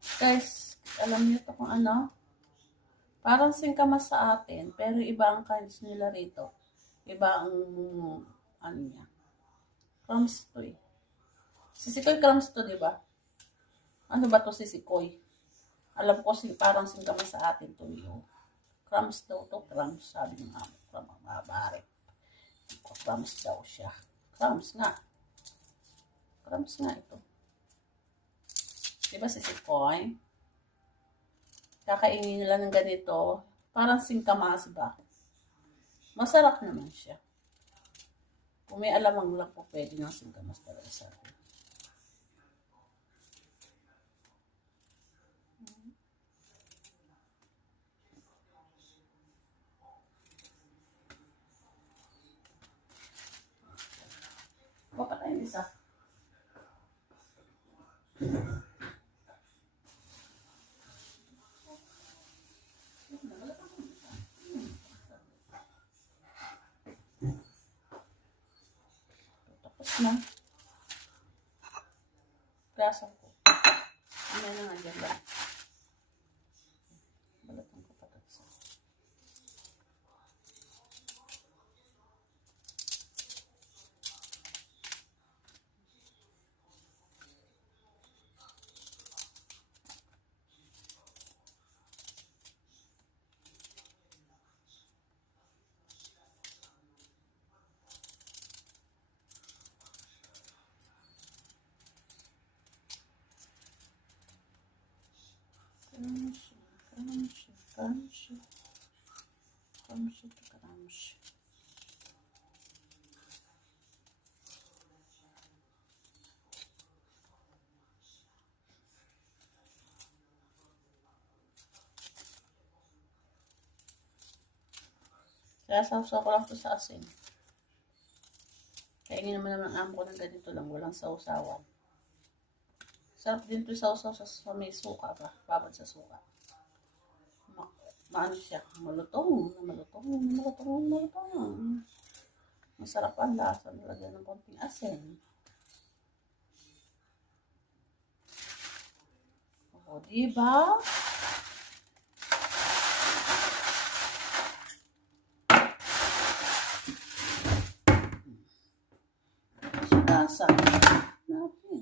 Guys, alam niyo to kung ano? Parang singkamas sa atin, pero iba ang kinds nila rito. Iba ang, ano niya, crumbs to eh. Sisikoy crumbs to, di ba? Ano ba to sisikoy? Alam ko parang singkamas sa atin to yung crumbs daw to, crumbs, sabi ng amo, mabare. Crumbs daw siya. Crumbs nga. Crumbs nga ito. Di ba sisikoy? Kakainin nila ng ganito, parang singkamas ba? Masarap naman siya. Kung may alamang lang po, pwede ng singkamas talaga sa atin. Baka tayo isa. Tapos na. Grasa ko. Ano na nga dyan ba? Balatan ko patatsa. Crunchy. Kaya sausaw ko lang ito sa asin. Kainin naman ang amo ko ng ganito lang, walang sausawan. Sarap din ito sausaw sa may suka ba? Babad sa suka. Maano siya? Malutong. Masarap ang lasa. Nilagyan ng konting asin. O, diba? Lasa. Natin.